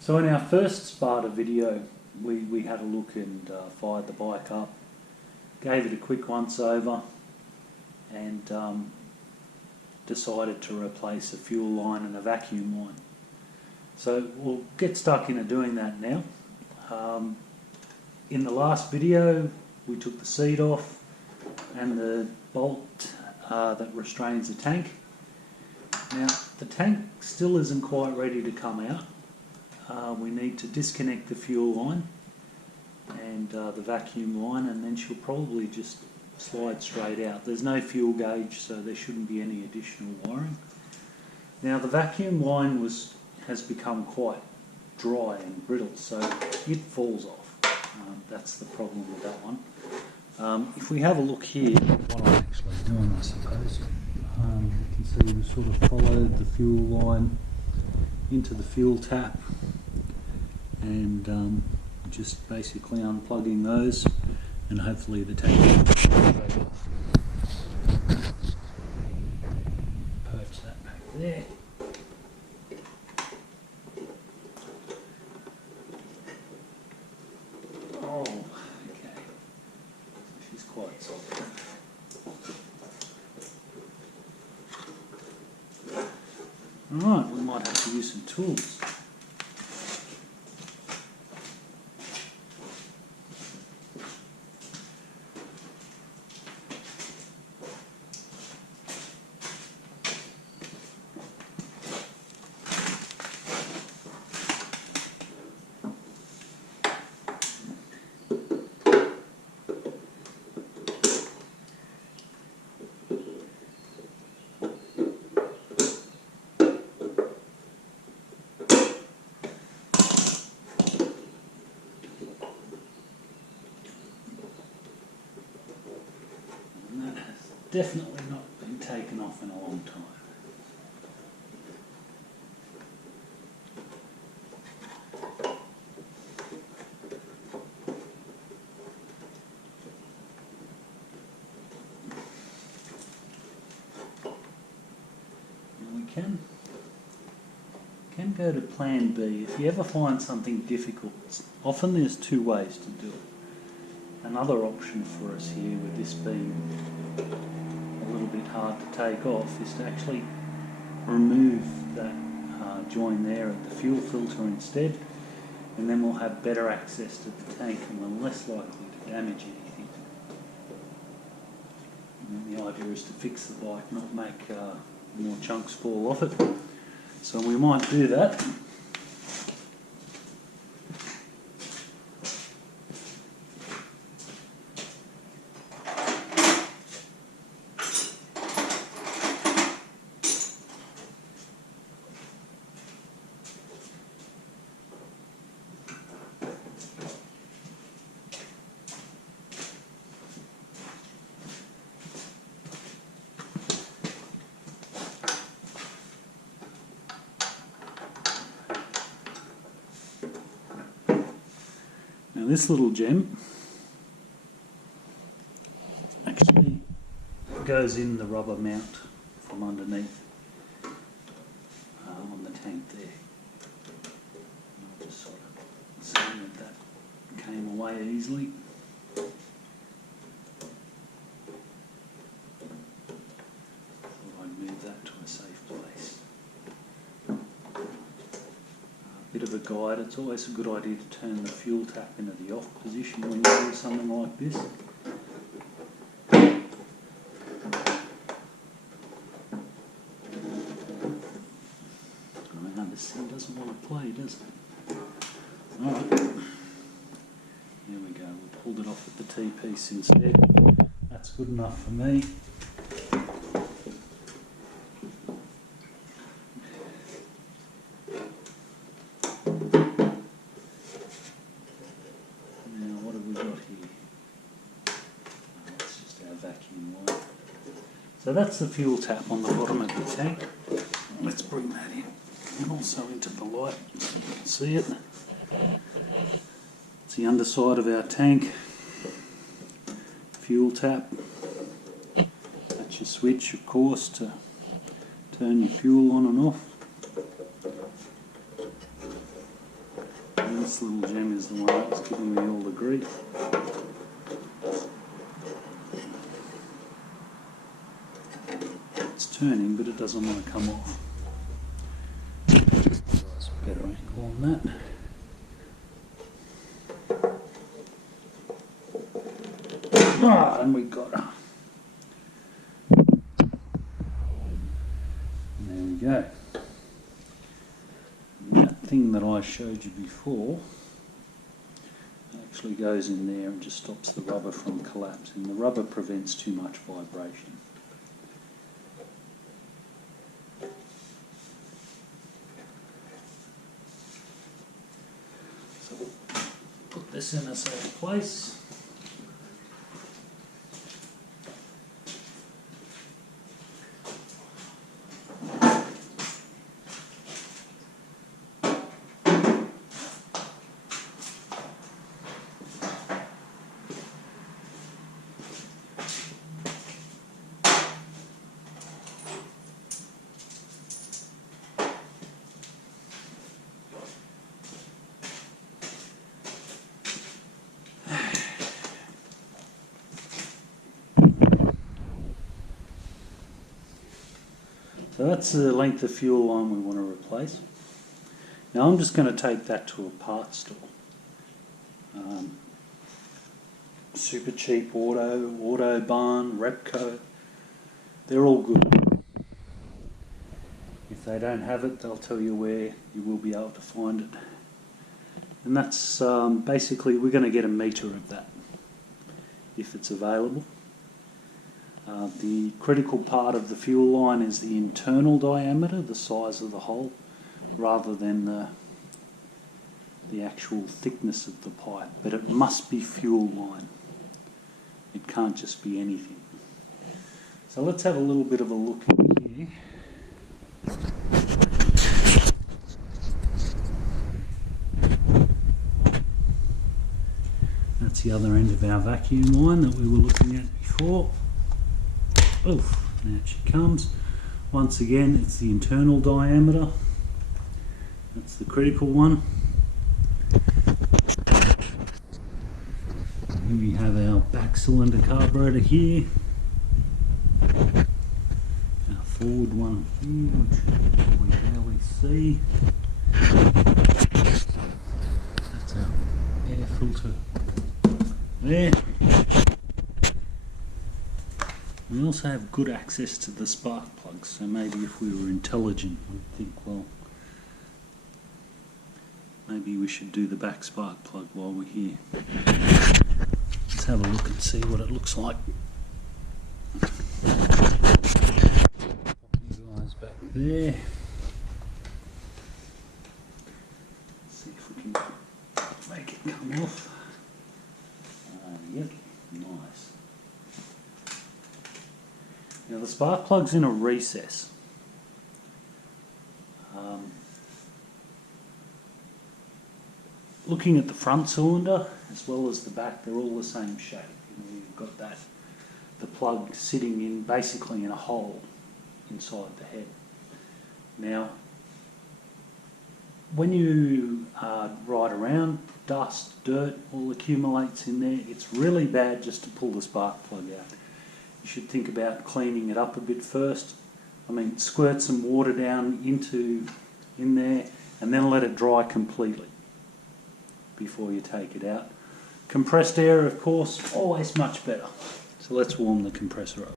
So in our first Spada video, we had a look and fired the bike up, gave it a quick once over, and decided to replace a fuel line and a vacuum line. So we'll get stuck into doing that now. In the last video, we took the seat off and the bolt that restrains the tank. Now, the tank still isn't quite ready to come out. We need to disconnect the fuel line and the vacuum line, and then she'll probably just slide straight out. There's no fuel gauge, so there shouldn't be any additional wiring. Now, the vacuum line has become quite dry and brittle, so it falls off. That's the problem with that one. If we have a look here, what I'm actually doing, I suppose, you can see we sort of followed the fuel line into the fuel tap and just basically unplugging those, and hopefully the tank will straight off. Perch that back there. Oh, okay. She's quite soft. Alright, we might have to use some tools. Definitely not been taken off in a long time. And we can go to plan B. If you ever find something difficult, often there's two ways to do it. Another option for us here, with this being a little bit hard to take off, is to actually remove that join there at the fuel filter instead, and then we'll have better access to the tank and we're less likely to damage anything. And the idea is to fix the bike, not make more chunks fall off it. So we might do that. Now this little gem actually goes in the rubber mount from underneath on the tank there. I'll just sort of see that came away easily. Thought I'd move that to a safe place. Bit of a guide, it's always a good idea to turn the fuel tap into the off position when you do something like this. I understand, doesn't want to play, does it? Alright, there we go, we pulled it off at the T-piece instead. That's good enough for me. So that's the fuel tap on the bottom of the tank. Let's bring that in, and also into the light so you can see it. It's the underside of our tank. Fuel tap. That's your switch, of course, to turn your fuel on and off. This little gem is the one that's giving me all the grief. It's turning, but it doesn't want to come off. That's a better angle on that. Ah, and we got her. There we go. And that thing that I showed you before actually goes in there and just stops the rubber from collapsing. The rubber prevents too much vibration. So we'll put this in a safe place. So that's the length of fuel line we want to replace. Now I'm just going to take that to a parts store. Super Cheap Auto, Autobarn, Repco, they're all good. If they don't have it, they'll tell you where you will be able to find it. And that's basically, we're going to get a metre of that if it's available. The critical part of the fuel line is the internal diameter, the size of the hole, rather than the actual thickness of the pipe. But it must be fuel line. It can't just be anything. So let's have a little bit of a look in here. That's the other end of our vacuum line that we were looking at before. Oof, and out she comes. Once again, it's the internal diameter. That's the critical one. And we have our back cylinder carburetor here. Our forward one here, which we barely see. That's our air filter there. We also have good access to the spark plugs, so maybe if we were intelligent we'd think, well, maybe we should do the back spark plug while we're here. Let's have a look and see what it looks like. Pop you guys back there. Let's see if we can make it come off. Yep, nice. Now the spark plug's in a recess. Looking at the front cylinder as well as the back, they're all the same shape. You've got that, the plug sitting in basically in a hole inside the head. Now, when you ride around, dust, dirt all accumulates in there. It's really bad just to pull the spark plug out. You should think about cleaning it up a bit first. I mean, squirt some water down in there and then let it dry completely before you take it out. Compressed air, of course, always much better. So let's warm the compressor up.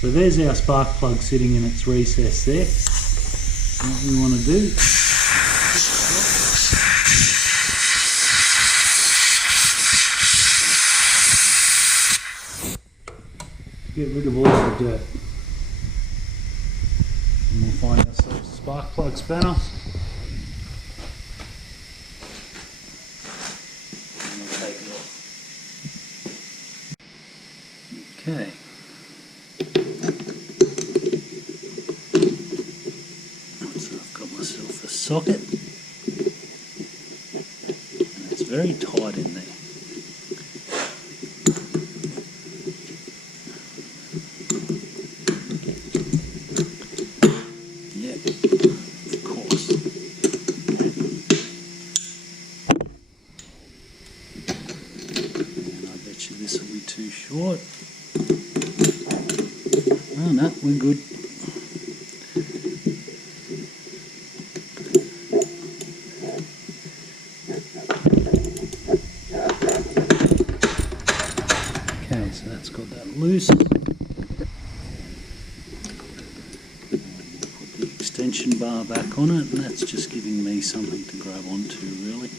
So there's our spark plug sitting in its recess there. What we want to do, get rid of all the dirt. And we'll find ourselves a spark plug spanner. And we'll take it off. Okay. So I've got myself a socket. And it's very tight in there. Yep. no, we're good. Okay, so that's got that loose. Put the extension bar back on it, and that's just giving me something to grab onto, really.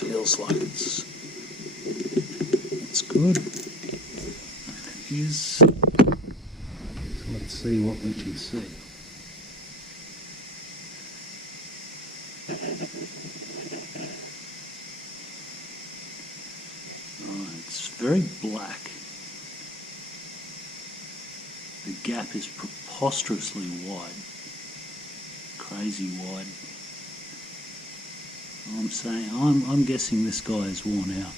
Feels like it's good. It is. So let's see what we can see. Right, it's very black. The gap is preposterously wide. Crazy wide. I'm guessing this guy is worn out.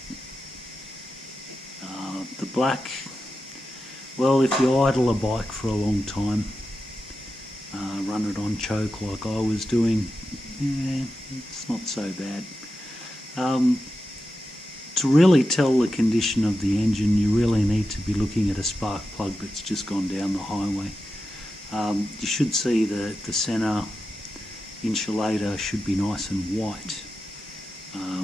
The black, well, if you idle a bike for a long time, run it on choke like I was doing, yeah, it's not so bad. To really tell the condition of the engine, you really need to be looking at a spark plug that's just gone down the highway. You should see the centre insulator should be nice and white.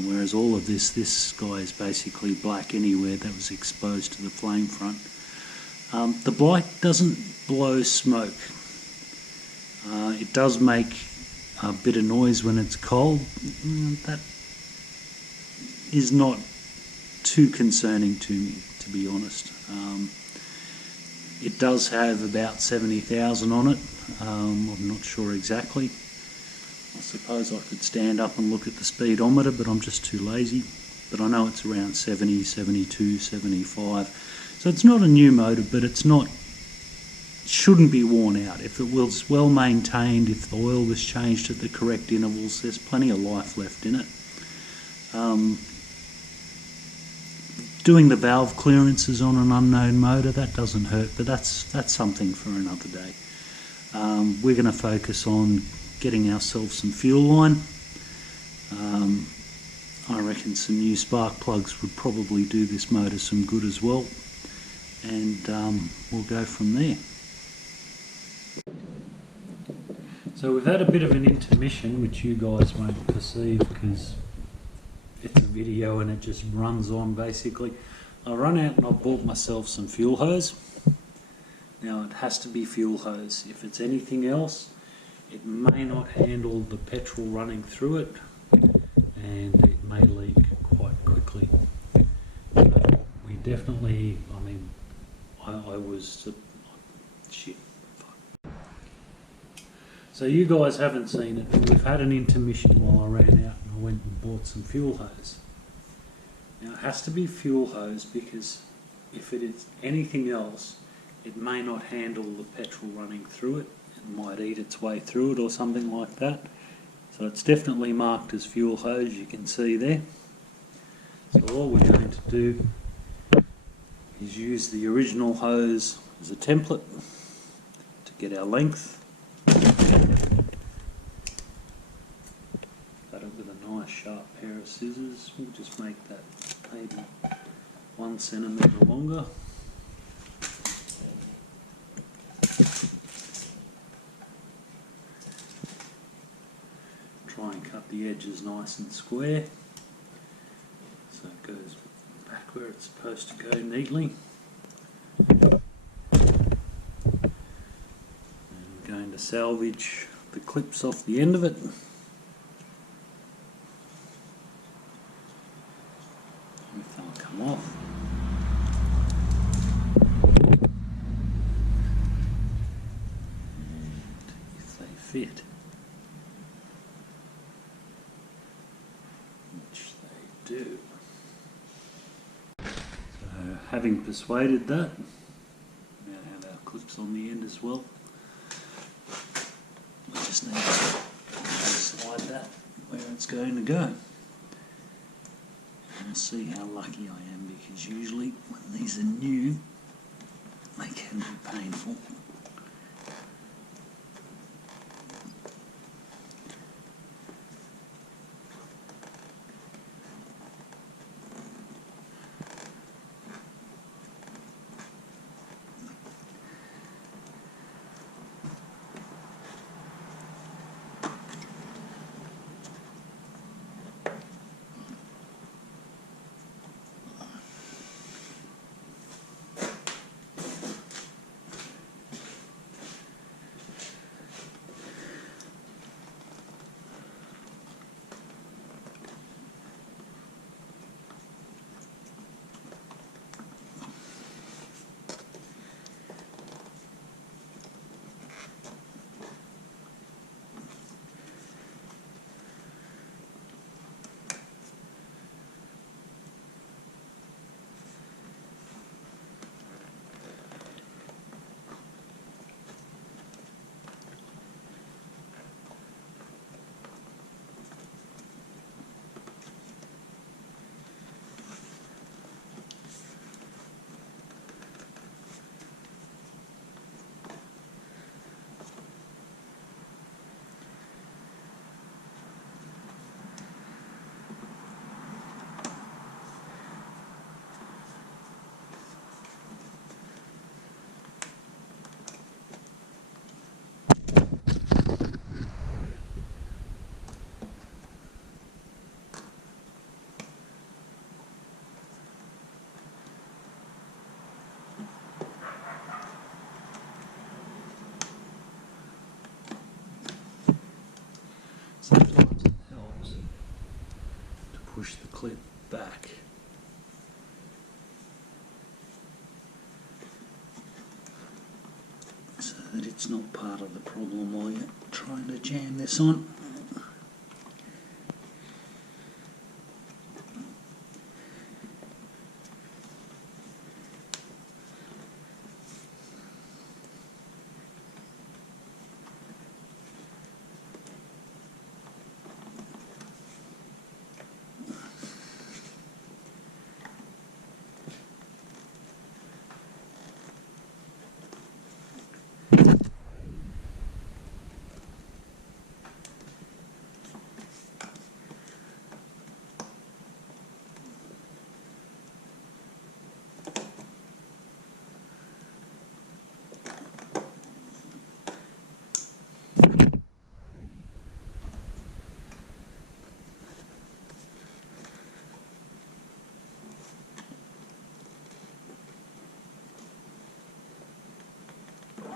Whereas all of this guy is basically black anywhere that was exposed to the flame front. The bike doesn't blow smoke. It does make a bit of noise when it's cold. That is not too concerning to me, to be honest. It does have about 70,000 on it. I'm not sure exactly. I suppose I could stand up and look at the speedometer, but I'm just too lazy. But I know it's around 70, 72, 75. So it's not a new motor, but shouldn't be worn out. If it was well maintained, if the oil was changed at the correct intervals, there's plenty of life left in it. Doing the valve clearances on an unknown motor, that doesn't hurt, but that's something for another day. We're going to focus on getting ourselves some fuel line. I reckon some new spark plugs would probably do this motor some good as well, and we'll go from there. So we've had a bit of an intermission, which you guys won't perceive because it's a video and it just runs on basically. I run out and I bought myself some fuel hose. Now it has to be fuel hose. If it's anything else, it may not handle the petrol running through it, and it may leak quite quickly. We definitely, I mean, I was, shit, fuck. So you guys haven't seen it, but we've had an intermission while I ran out and I went and bought some fuel hose. Now it has to be fuel hose because if it is anything else, it may not handle the petrol running through it. It might eat its way through it or something like that. So it's definitely marked as fuel hose, you can see there. So all we're going to do is use the original hose as a template to get our length. Cut it with a nice sharp pair of scissors. We'll just make that maybe 1 centimetre longer. Try and cut the edges nice and square so it goes back where it's supposed to go neatly. And we're going to salvage the clips off the end of it. If they'll come off. And if they fit. Do. having persuaded that, now have our clips on the end as well. We just need to slide that where it's going to go. And we'll see how lucky I am, because usually when these are new, they can be painful. Sometimes it helps to push the clip back. So that it's not part of the problem while you're trying to jam this on.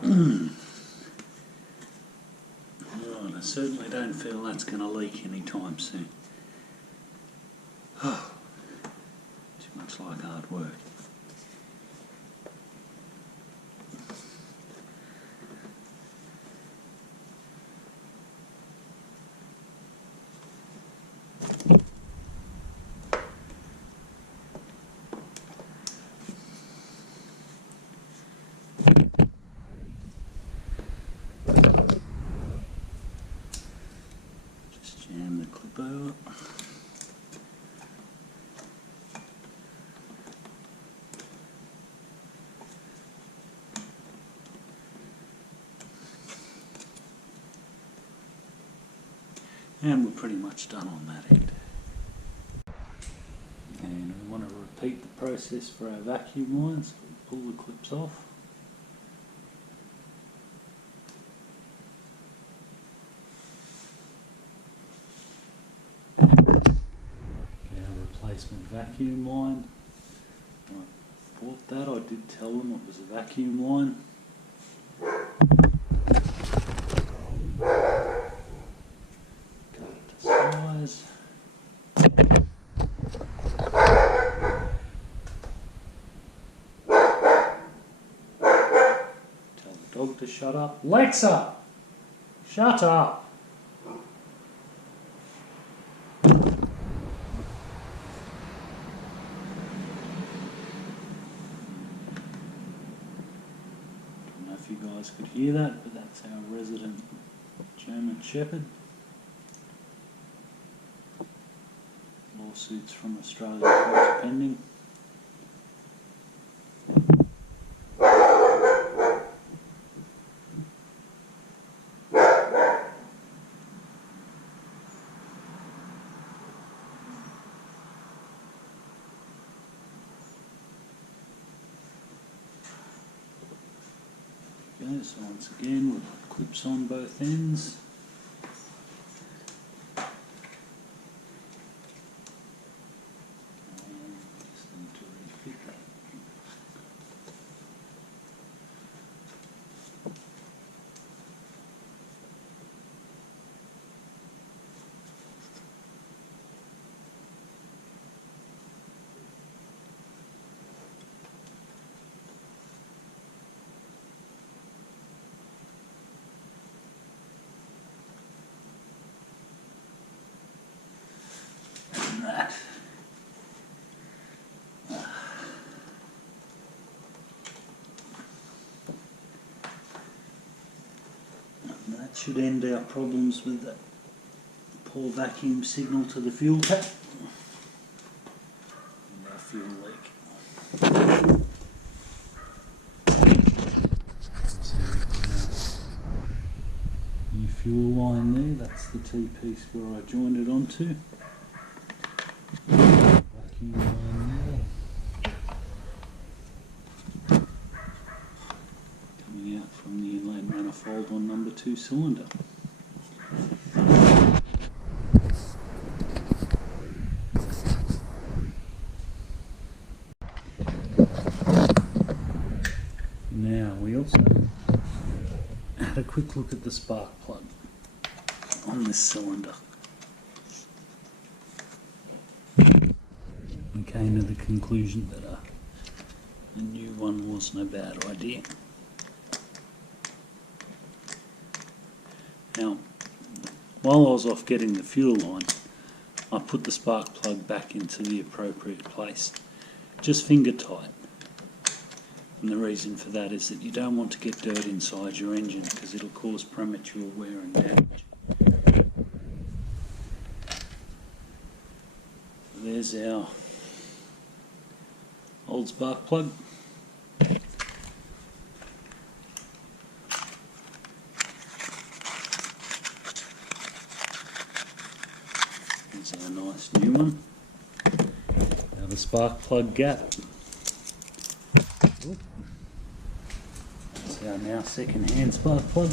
Right, I certainly don't feel that's going to leak anytime soon. Oh, too much like hard work. Jam the clip over. And we're pretty much done on that end. And we want to repeat the process for our vacuum lines. Pull the clips off. Replacement vacuum line. When I bought that, I did tell them it was a vacuum line. Cut it to size. Tell the dog to shut up. Lexa! Shut up! guys could hear that, but that's our resident German Shepherd. Lawsuits from Australia courts pending. Okay, so once again we've got clips on both ends. Just need to refit that. That. And that should end our problems with that poor vacuum signal to the fuel tap and our fuel leak. New fuel line there, that's the T-piece where I joined it onto. Vacuum line there. Coming out from the inlet manifold on number 2 cylinder. Now we also had a quick look at the spark plug on this cylinder. We came to the conclusion that a new one wasn't a bad idea. Now, while I was off getting the fuel line, I put the spark plug back into the appropriate place, just finger tight. And the reason for that is that you don't want to get dirt inside your engine because it'll cause premature wear and damage. There's our old spark plug. There's our nice new one. Now the spark plug gap. That's our now second-hand spark plug.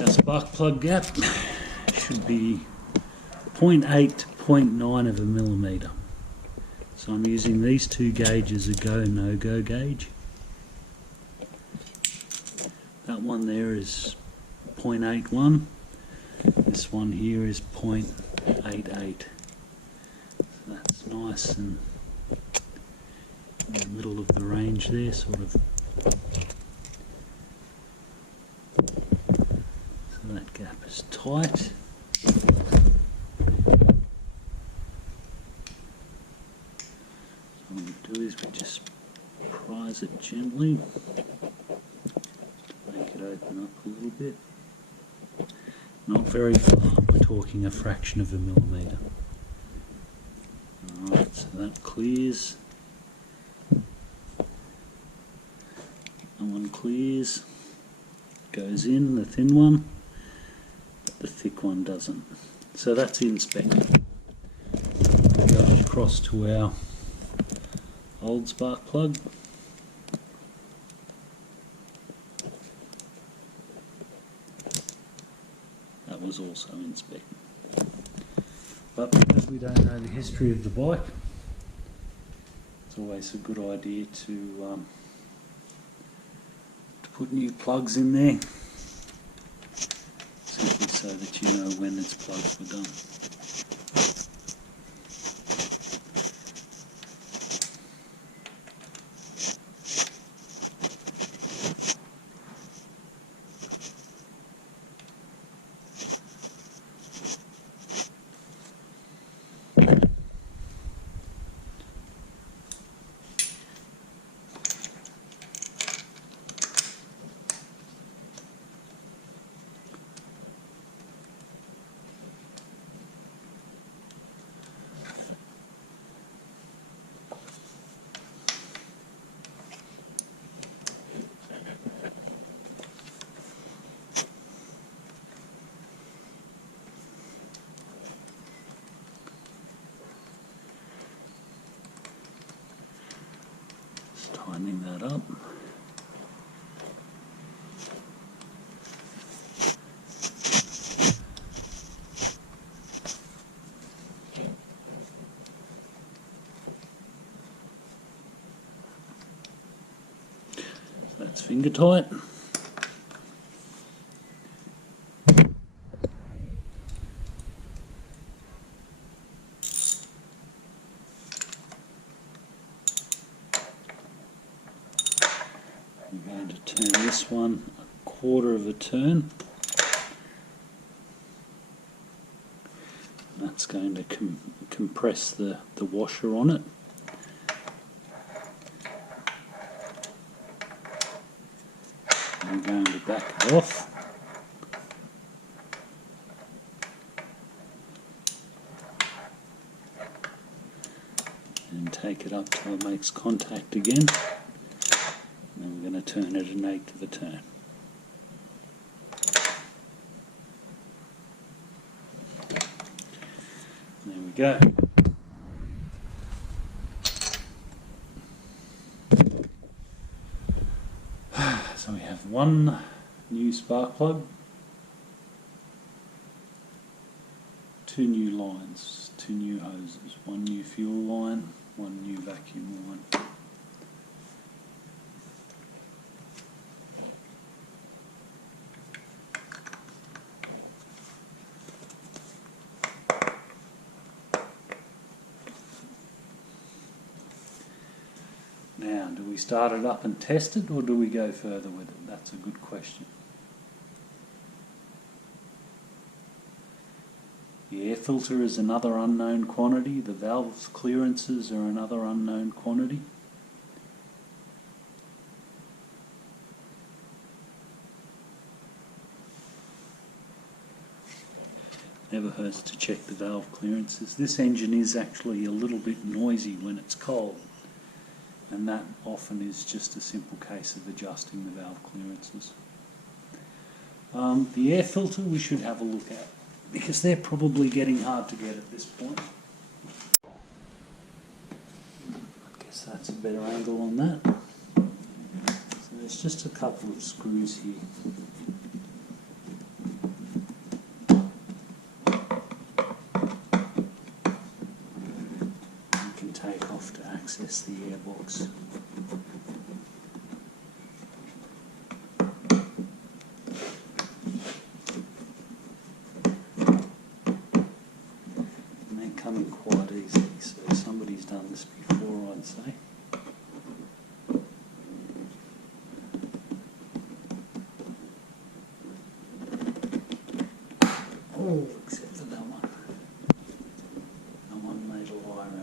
Our spark plug gap should be 0.8 to 0.9 of a millimetre. So I'm using these two gauges, a go, no-go gauge. That one there is 0.81. This one here is 0.88. So that's nice and in the middle of the range there, sort of. So that gap is tight. What we do is we just prise it gently to make it open up a little bit. Not very far, we're talking a fraction of a millimetre. Alright, so that clears. That one clears. Goes in, the thin one, but the thick one doesn't. So that's inspected. Go across to our old spark plug. That was also inspected. But because we don't know the history of the bike, it's always a good idea to put new plugs in there, simply so that you know when its plugs were done. Just tightening that up. That's finger tight. I'm going to turn this one a quarter of a turn. That's going to compress the washer on it. I'm going to back it off. And take it up till it makes contact again. And we're going to turn it an eighth of a turn. There we go. So we have one new spark plug, two new lines, two new hoses, one new fuel line, one new vacuum line. Now, do we start it up and test it, or do we go further with it? That's a good question. The air filter is another unknown quantity. The valve clearances are another unknown quantity. Never hurts to check the valve clearances. This engine is actually a little bit noisy when it's cold, and that often is just a simple case of adjusting the valve clearances. The air filter we should have a look at, because they're probably getting hard to get at this point. I guess that's a better angle on that. So there's just a couple of screws here. You can take off to access the airbox. Coming quite easily, so somebody's done this before, I'd say. Oh, except for that one. That one made a liar out of me.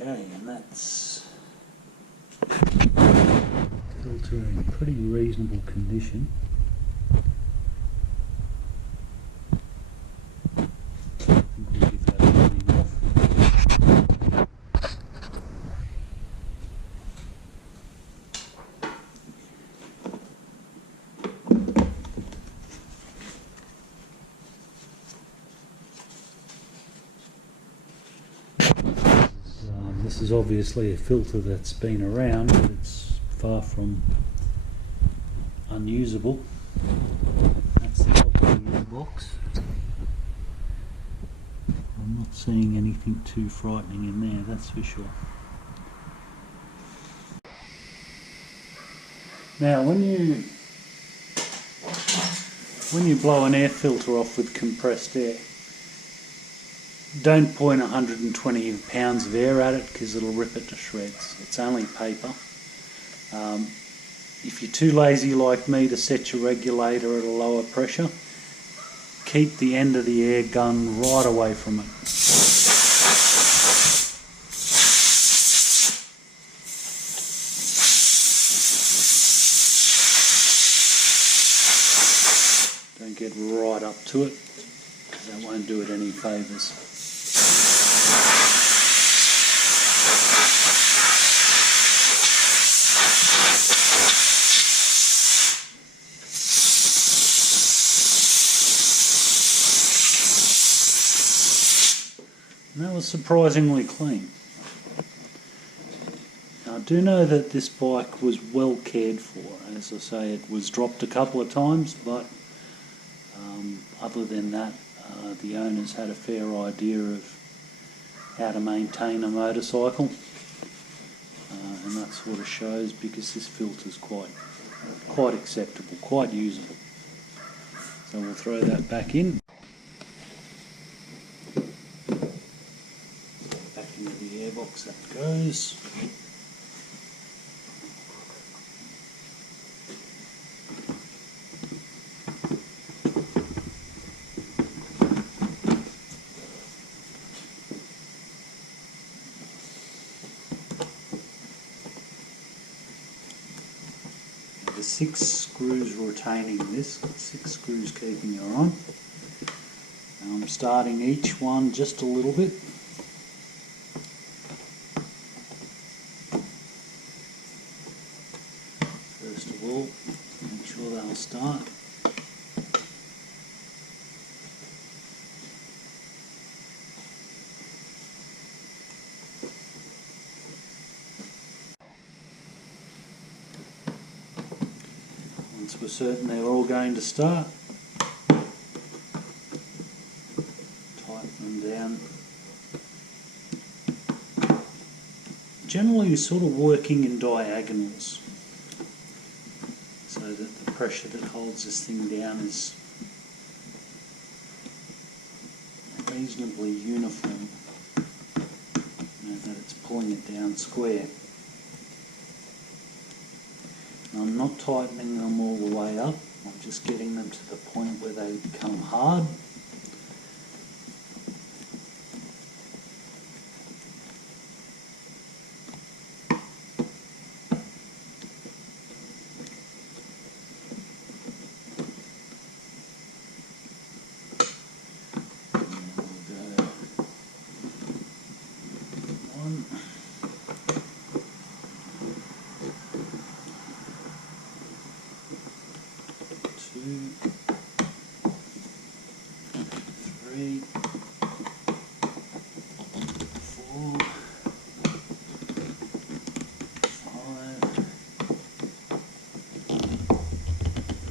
Okay, and that's filter in pretty reasonable condition. I think we'll give that a clean off. This is obviously a filter that's been around, but it's far from unusable. That's the top of the box. I'm not seeing anything too frightening in there, that's for sure. Now when you blow an air filter off with compressed air, don't point 120 pounds of air at it, because it'll rip it to shreds. It's only paper. if you're too lazy like me to set your regulator at a lower pressure, keep the end of the air gun right away from it. Don't get right up to it, because that won't do it any favours. And that was surprisingly clean. Now, I do know that this bike was well cared for. As I say, it was dropped a couple of times, but other than that, the owners had a fair idea of how to maintain a motorcycle, and that sort of shows, because this filter's quite acceptable, quite usable. So we'll throw that back in. Back into the airbox that goes. There's 6 screws retaining this, 6 screws keeping her on. Now I'm starting each one just a little bit. First of all, make sure they'll start. Once we're certain they're all going to start, tighten them down. Generally, sort of working in diagonals, so that the pressure that holds this thing down is reasonably uniform, that it's pulling it down square. I'm not tightening them all the way up, I'm just getting them to the point where they become hard.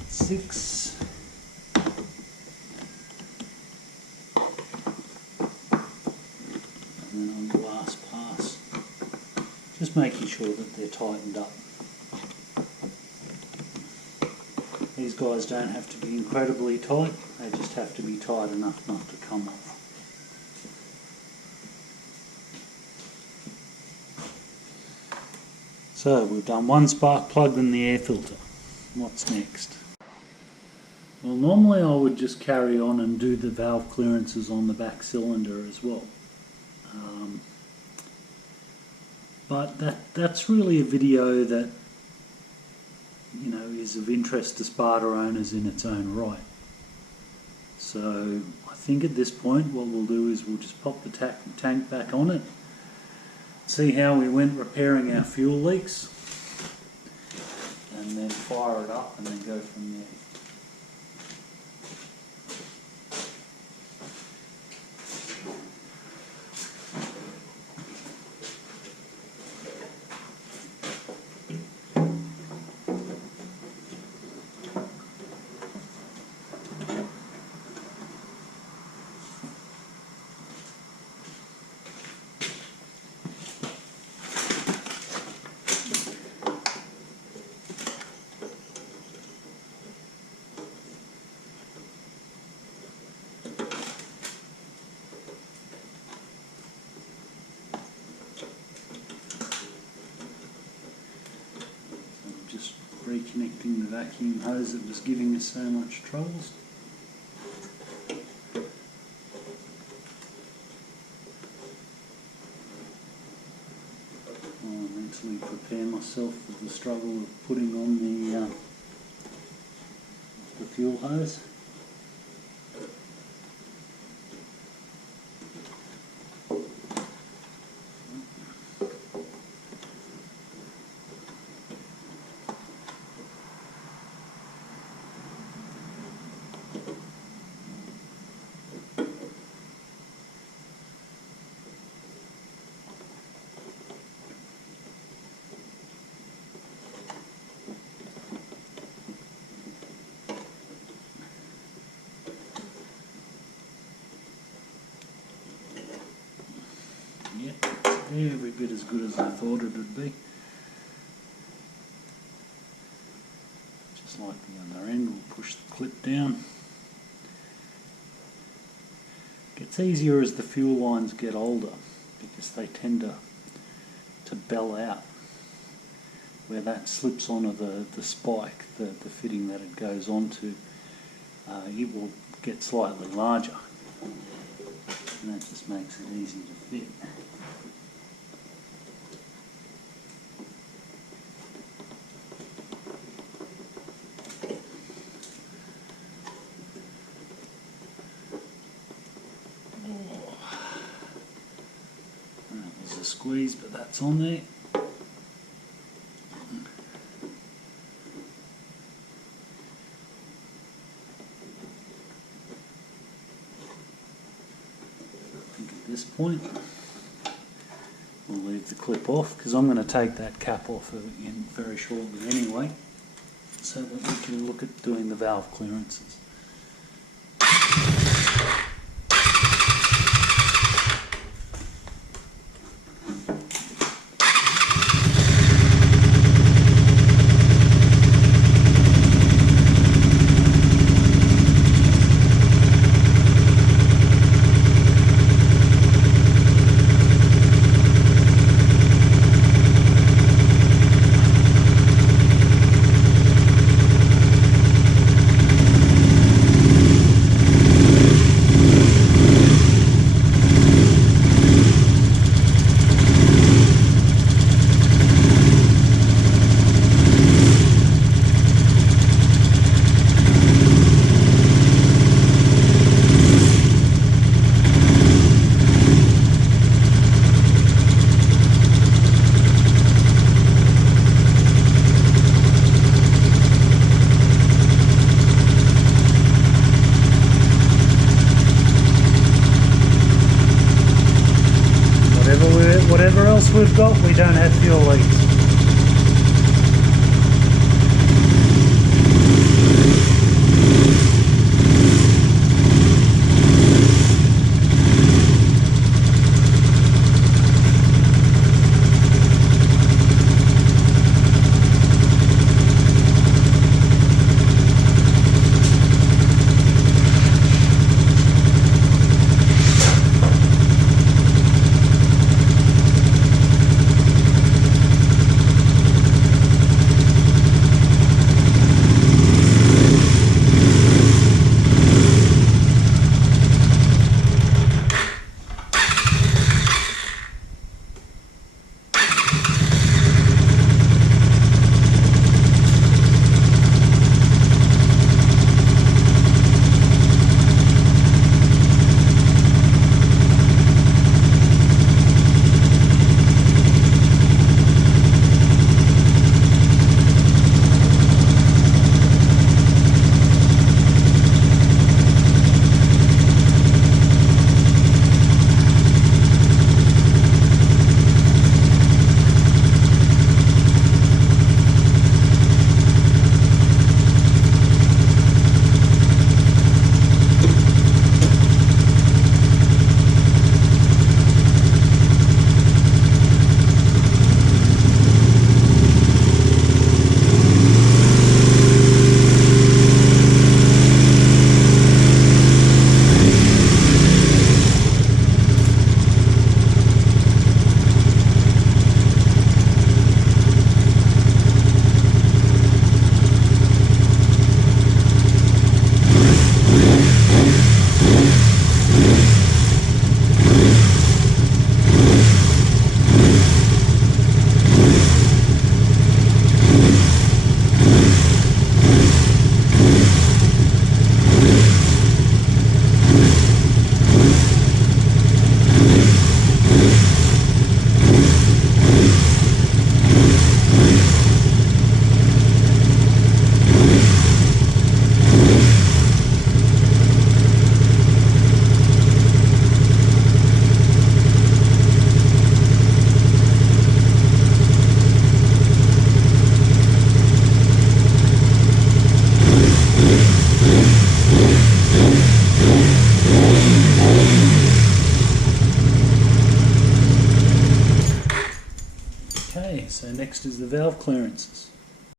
Six, and then on the last pass, just making sure that they're tightened up. These guys don't have to be incredibly tight, they just have to be tight enough not to come off. So we've done one spark plug and the air filter. What's next? Well, normally I would just carry on and do the valve clearances on the back cylinder as well. But that's really a video that, you know, is of interest to Spada owners in its own right. So I think at this point what we'll do is we'll just pop the tank back on it, see how we went repairing our fuel leaks, and then fire it up and then go from there. reconnecting the vacuum hose that was giving us so much troubles. I'll mentally prepare myself for the struggle of putting on the fuel hose. Yeah, it's every bit as good as I thought it would be. Just like the other end, we'll push the clip down. It gets easier as the fuel lines get older because they tend to bell out. Where that slips onto the spike, the fitting that it goes onto, it will get slightly larger. And that just makes it easy to fit. That was a squeeze, but that's on there. At this point, we'll leave the clip off because I'm going to take that cap off in very shortly anyway, so that we can look at doing the valve clearances. Whatever else we've got, we don't have fuel leaks. valve clearances.